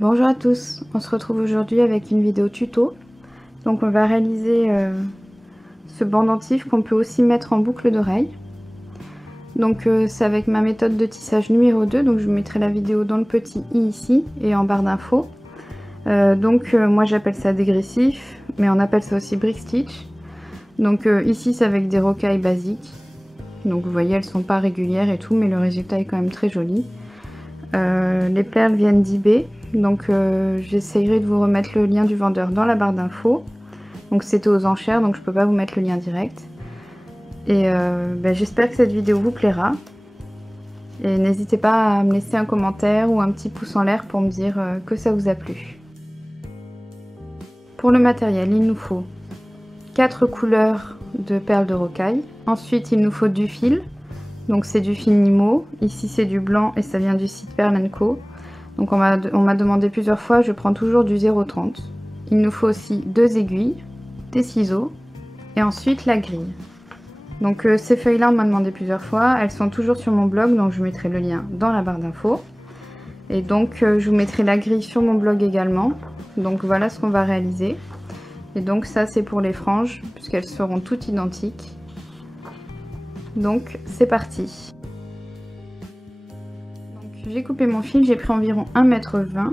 Bonjour à tous, on se retrouve aujourd'hui avec une vidéo tuto. Donc on va réaliser ce pendentif qu'on peut aussi mettre en boucle d'oreille. Donc c'est avec ma méthode de tissage numéro 2, donc je vous mettrai la vidéo dans le petit i ici et en barre d'infos. Moi j'appelle ça dégressif, mais on appelle ça aussi brick stitch. Donc ici c'est avec des rocailles basiques. Donc vous voyez elles sont pas régulières et tout, mais le résultat est quand même très joli. Les perles viennent d'eBay. Donc j'essayerai de vous remettre le lien du vendeur dans la barre d'infos. Donc c'était aux enchères, donc je peux pas vous mettre le lien direct. Et j'espère que cette vidéo vous plaira. Et n'hésitez pas à me laisser un commentaire ou un petit pouce en l'air pour me dire que ça vous a plu. Pour le matériel, il nous faut 4 couleurs de perles de rocaille. Ensuite, il nous faut du fil. Donc c'est du fil Nimo. Ici c'est du blanc et ça vient du site Pearl & Co. Donc on m'a demandé plusieurs fois, je prends toujours du 0,30. Il nous faut aussi 2 aiguilles, des ciseaux et ensuite la grille. Donc ces feuilles-là on m'a demandé plusieurs fois, elles sont toujours sur mon blog, donc je mettrai le lien dans la barre d'infos. Et donc je vous mettrai la grille sur mon blog également. Donc voilà ce qu'on va réaliser. Et donc ça c'est pour les franges, puisqu'elles seront toutes identiques. Donc c'est parti. J'ai coupé mon fil, j'ai pris environ 1,20 m,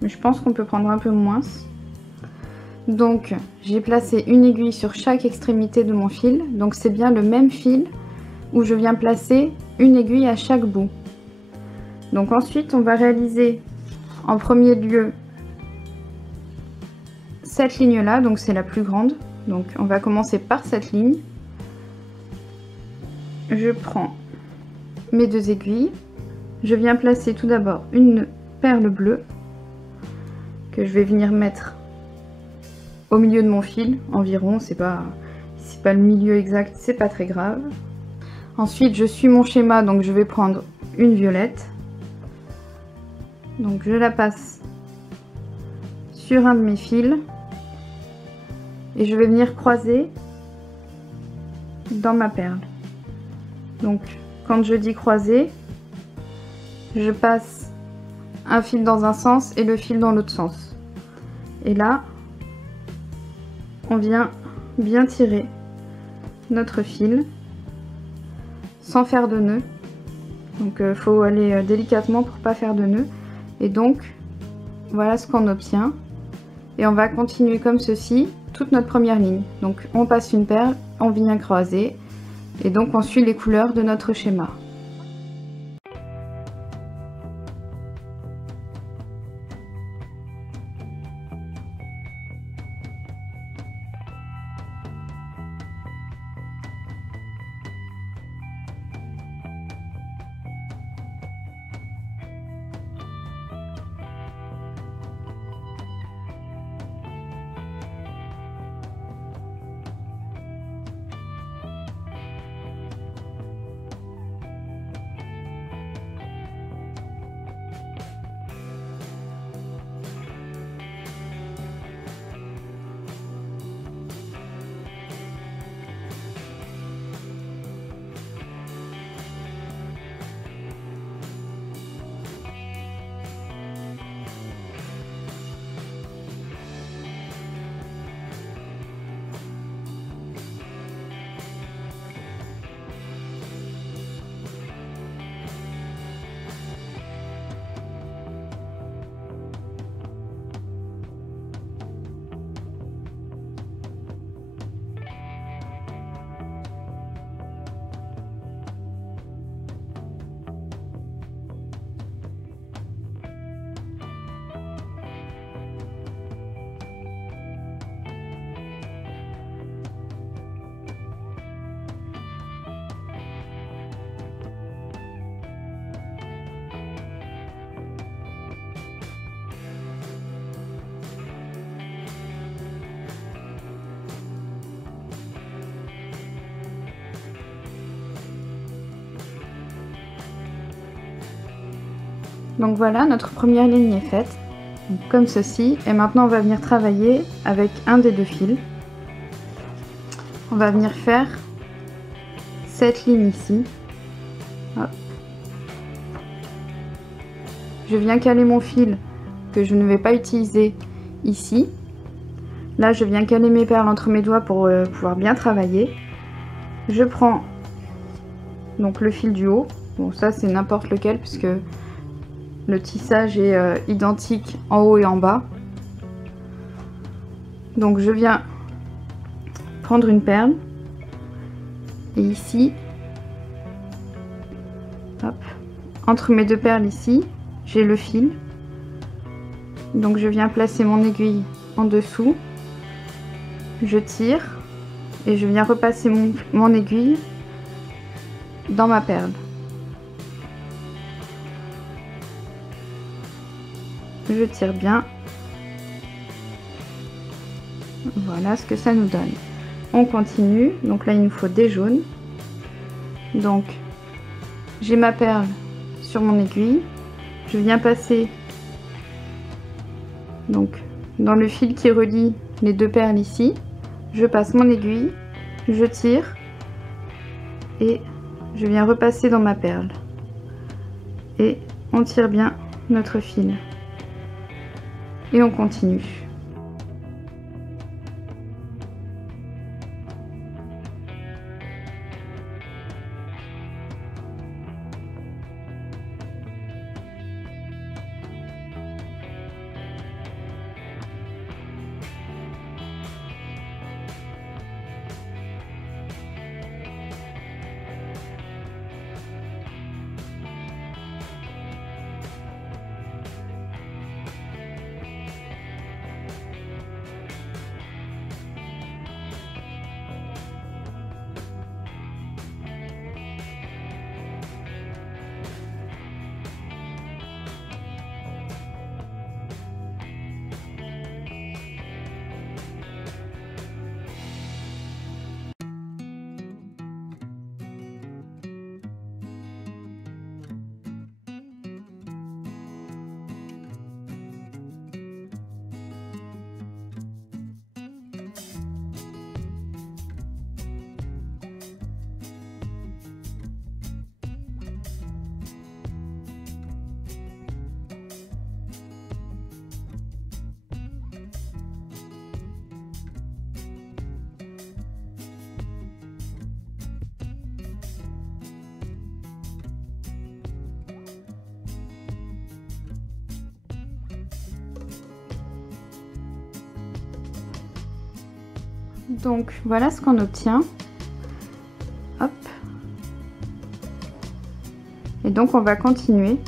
mais je pense qu'on peut prendre un peu moins. Donc j'ai placé une aiguille sur chaque extrémité de mon fil, donc c'est bien le même fil où je viens placer une aiguille à chaque bout. Donc ensuite on va réaliser en premier lieu cette ligne là, donc c'est la plus grande, donc on va commencer par cette ligne. Je prends mes 2 aiguilles. Je viens placer tout d'abord une perle bleue que je vais venir mettre au milieu de mon fil environ, c'est pas le milieu exact, c'est pas très grave. Ensuite je suis mon schéma, donc je vais prendre une violette, donc je la passe sur un de mes fils et je vais venir croiser dans ma perle. Donc quand je dis croiser, je passe un fil dans un sens et le fil dans l'autre sens. Et là, on vient bien tirer notre fil sans faire de nœud. Donc il faut aller délicatement pour pas faire de nœud. Et donc, voilà ce qu'on obtient. Et on va continuer comme ceci toute notre première ligne. Donc on passe une perle, on vient croiser. Et donc on suit les couleurs de notre schéma. Donc voilà, notre première ligne est faite, donc comme ceci. Et maintenant on va venir travailler avec un des 2 fils. On va venir faire cette ligne ici. Hop. Je viens caler mon fil que je ne vais pas utiliser ici. Là, je viens caler mes perles entre mes doigts pour pouvoir bien travailler. Je prends donc le fil du haut. Bon, ça c'est n'importe lequel puisque le tissage est identique en haut et en bas. Donc je viens prendre une perle et ici, hop, entre mes deux perles ici, j'ai le fil. Donc je viens placer mon aiguille en dessous, je tire et je viens repasser mon aiguille dans ma perle. Je tire bien. Voilà ce que ça nous donne. On continue. Donc là, il nous faut des jaunes. Donc, j'ai ma perle sur mon aiguille. Je viens passer donc dans le fil qui relie les deux perles ici. Je passe mon aiguille, je tire et je viens repasser dans ma perle. Et on tire bien notre fil. Et on continue. Donc voilà ce qu'on obtient. Hop. Et donc on va continuer.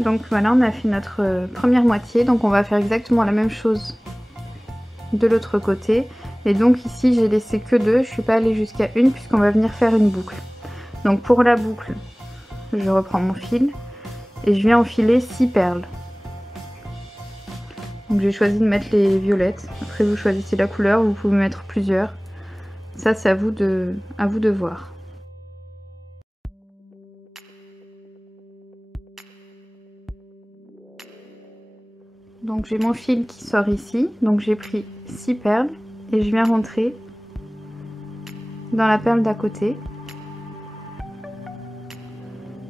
Donc voilà, on a fait notre première moitié, donc on va faire exactement la même chose de l'autre côté. Et donc ici j'ai laissé que 2, je suis pas allée jusqu'à une puisqu'on va venir faire une boucle. Donc pour la boucle, je reprends mon fil et je viens enfiler 6 perles. Donc j'ai choisi de mettre les violettes. Après vous choisissez la couleur, vous pouvez mettre plusieurs. Ça c'est à vous de voir. Donc j'ai mon fil qui sort ici, donc j'ai pris 6 perles et je viens rentrer dans la perle d'à côté.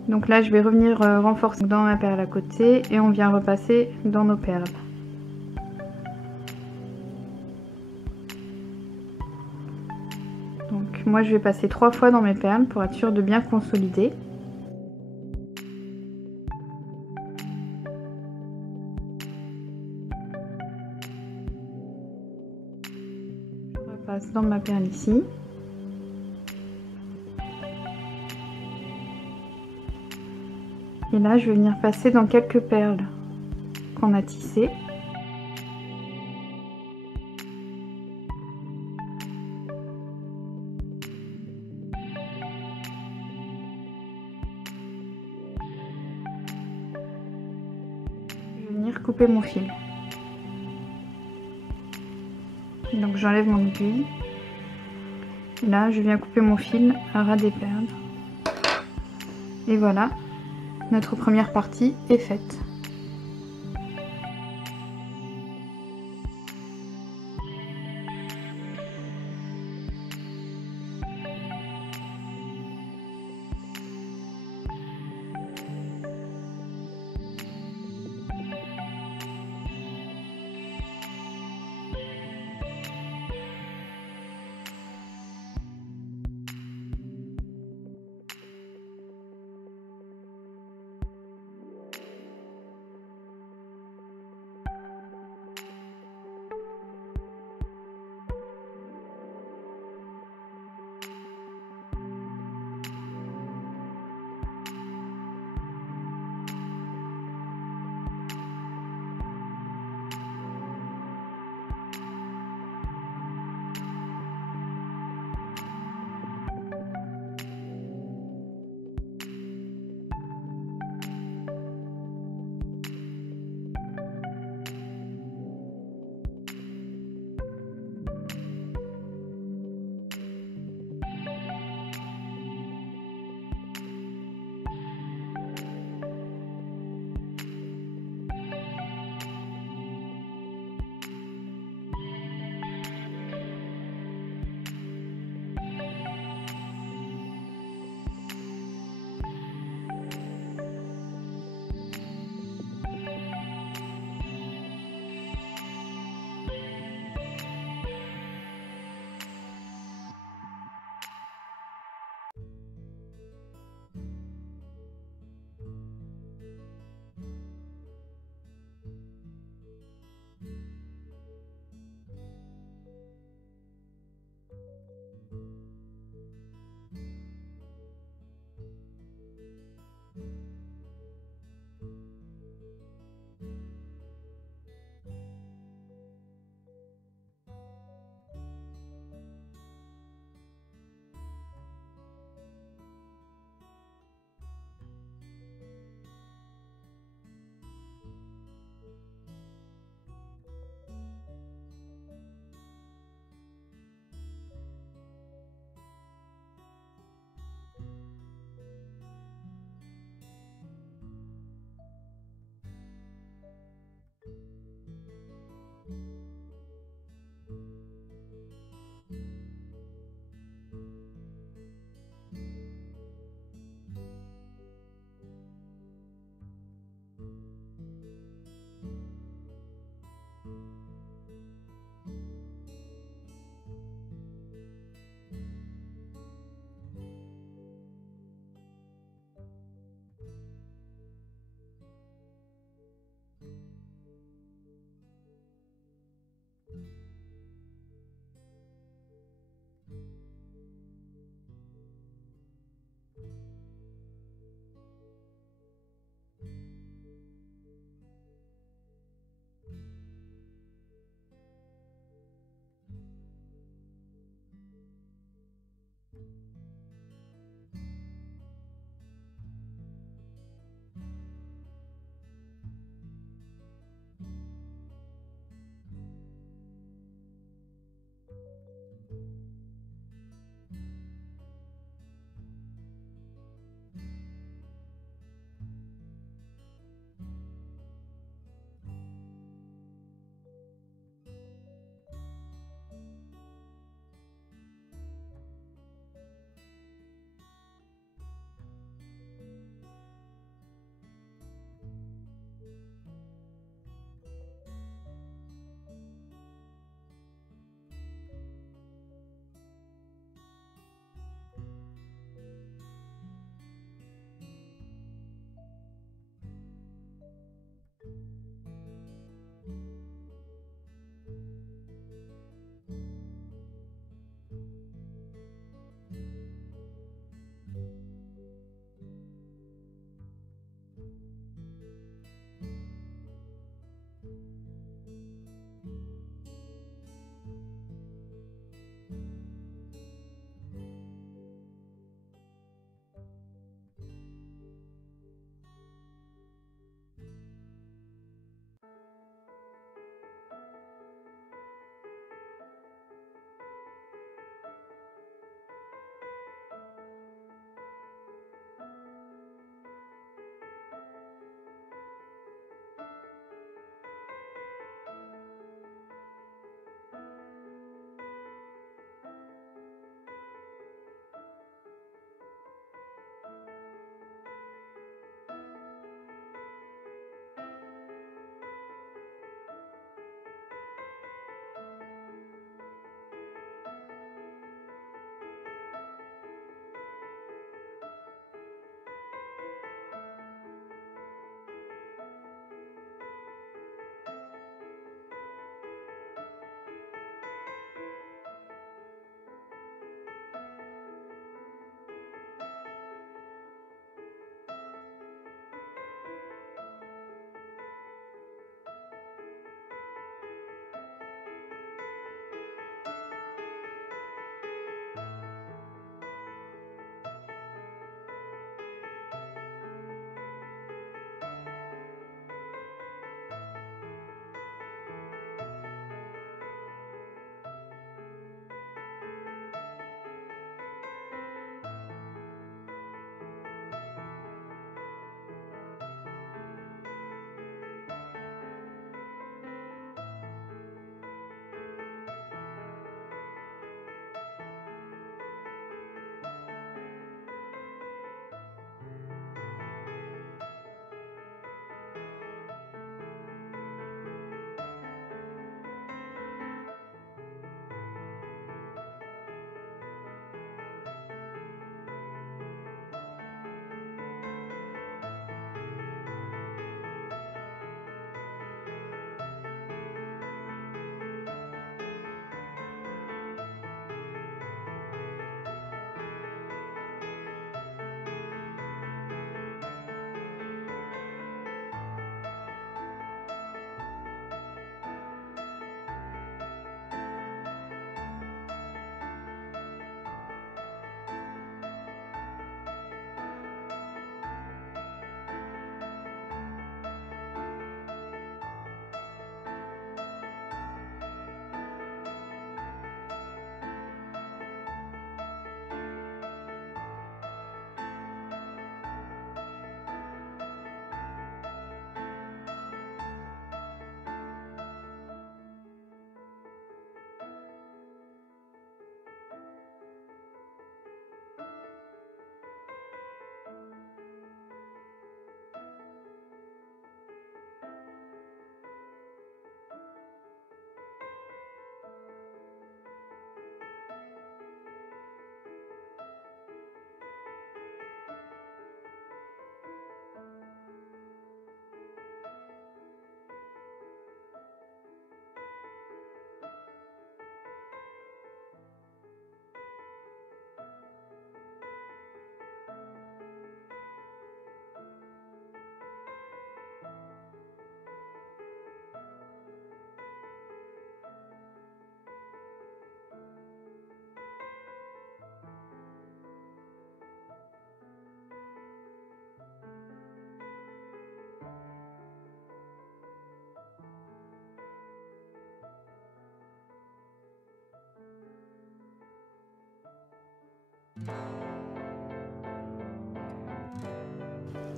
Donc là je vais revenir renforcer dans ma perle à côté et on vient repasser dans nos perles. Donc moi je vais passer 3 fois dans mes perles pour être sûre de bien consolider. Je repasse dans ma perle ici. Et là, je vais venir passer dans quelques perles qu'on a tissées. Je vais venir couper mon fil. Donc j'enlève mon aiguille. Là, je viens couper mon fil à ras des perles. Et voilà, notre première partie est faite.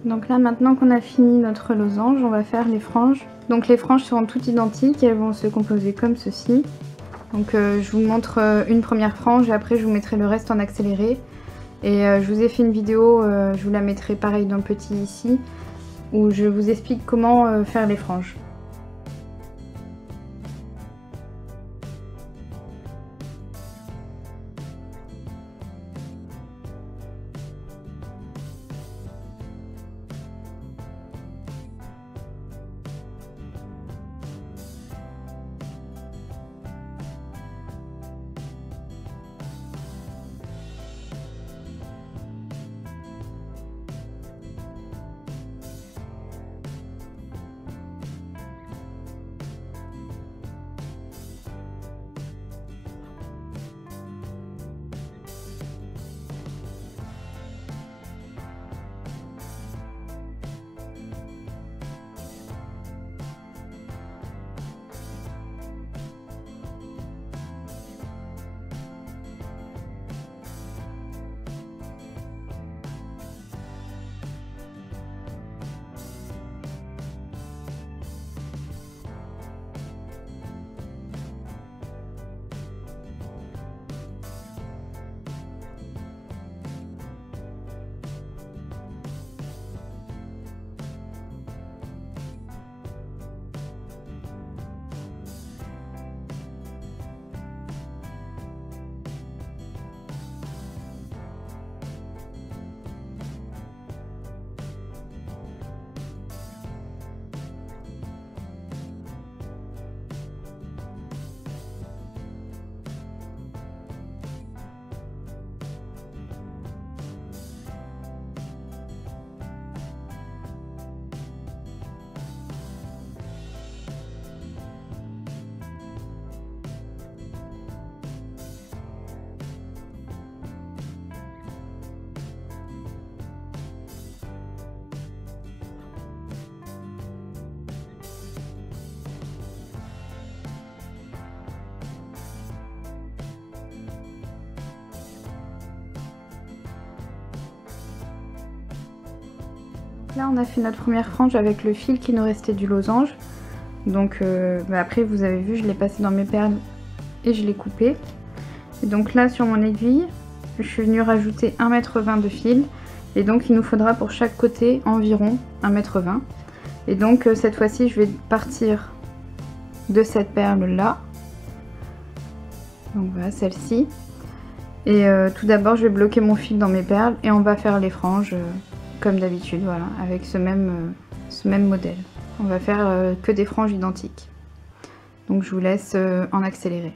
Donc là, maintenant qu'on a fini notre losange, on va faire les franges. Donc les franges seront toutes identiques, elles vont se composer comme ceci. Donc je vous montre une première frange et après je vous mettrai le reste en accéléré. Et je vous ai fait une vidéo, je vous la mettrai pareil dans le petit ici, où je vous explique comment faire les franges. Là on a fait notre première frange avec le fil qui nous restait du losange. Donc après vous avez vu, je l'ai passé dans mes perles et je l'ai coupé. Et donc là sur mon aiguille, je suis venue rajouter 1,20 m de fil. Et donc il nous faudra pour chaque côté environ 1,20 m. Et donc cette fois-ci je vais partir de cette perle là. Donc voilà celle-ci. Et tout d'abord je vais bloquer mon fil dans mes perles et on va faire les franges comme d'habitude, voilà, avec ce même modèle. On va faire que des franges identiques. Donc je vous laisse en accéléré.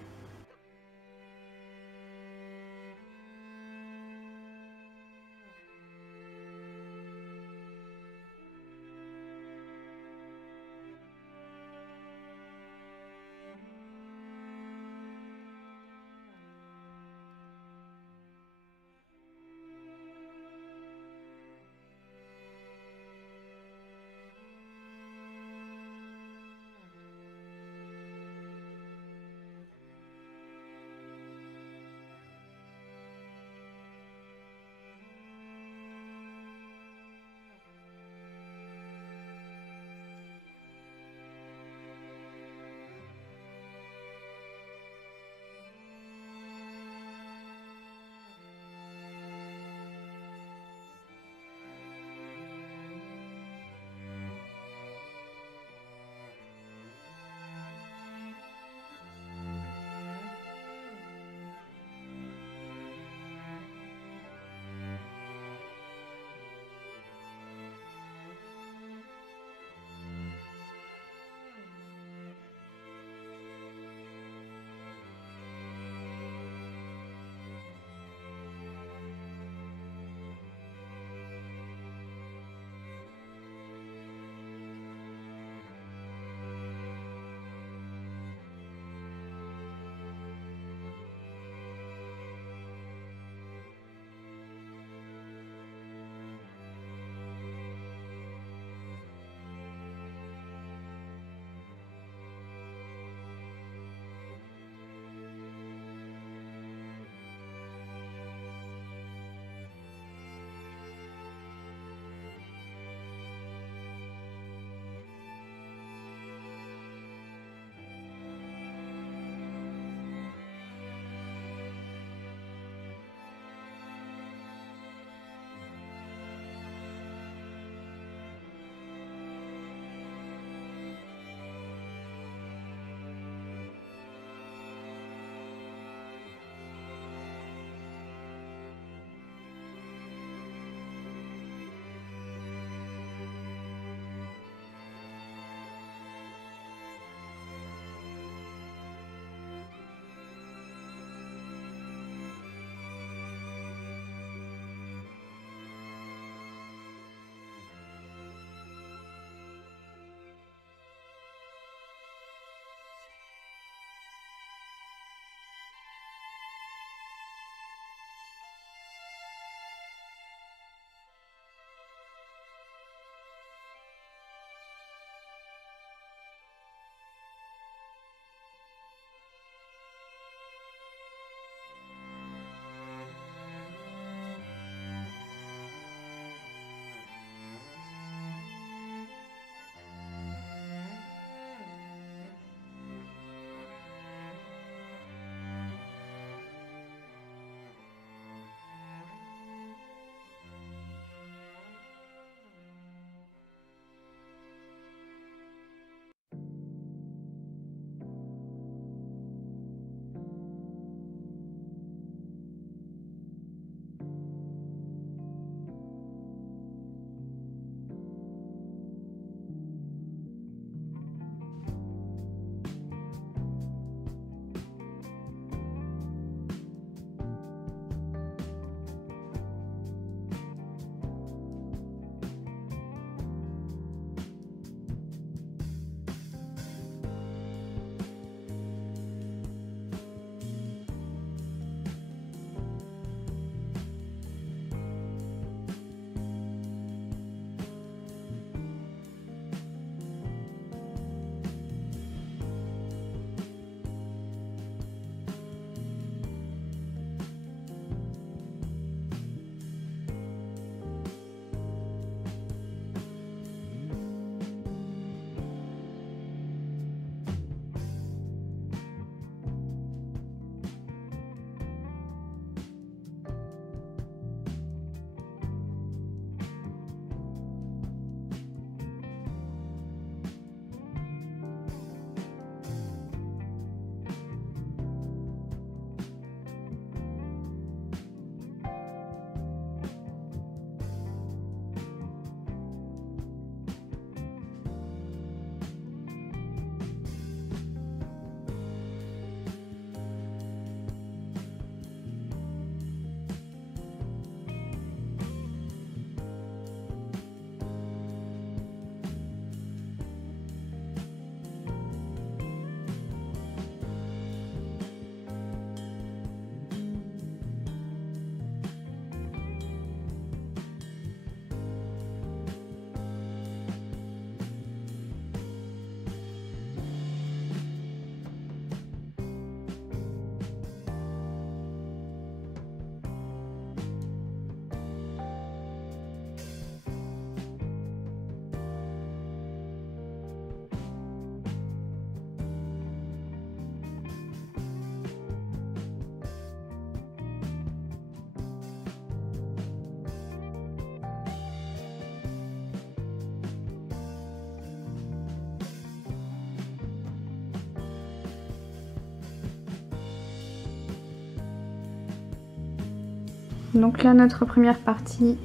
Donc là, notre première partie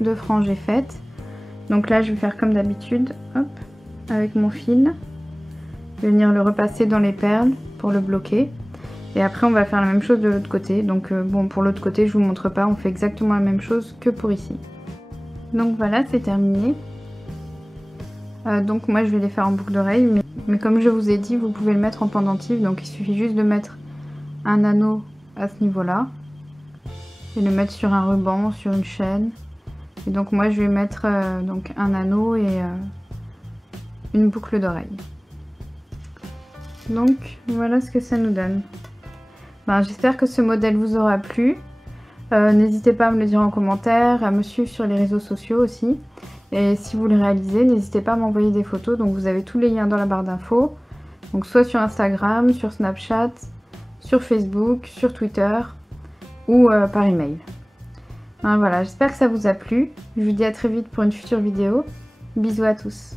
de frange est faite. Donc là, je vais faire comme d'habitude, hop, avec mon fil. Je vais venir le repasser dans les perles pour le bloquer. Et après, on va faire la même chose de l'autre côté. Donc bon, pour l'autre côté, je vous montre pas, on fait exactement la même chose que pour ici. Donc voilà, c'est terminé. Donc moi, je vais les faire en boucle d'oreille. Mais comme je vous ai dit, vous pouvez le mettre en pendentif. Donc il suffit juste de mettre un anneau à ce niveau-là. Et le mettre sur un ruban, sur une chaîne. Et donc moi, je vais mettre donc un anneau et une boucle d'oreille. Donc voilà ce que ça nous donne. Ben, j'espère que ce modèle vous aura plu. N'hésitez pas à me le dire en commentaire, à me suivre sur les réseaux sociaux aussi. Et si vous le réalisez, n'hésitez pas à m'envoyer des photos. Donc vous avez tous les liens dans la barre d'infos. Donc soit sur Instagram, sur Snapchat, sur Facebook, sur Twitter ou par email. Ben, voilà, j'espère que ça vous a plu. Je vous dis à très vite pour une future vidéo. Bisous à tous.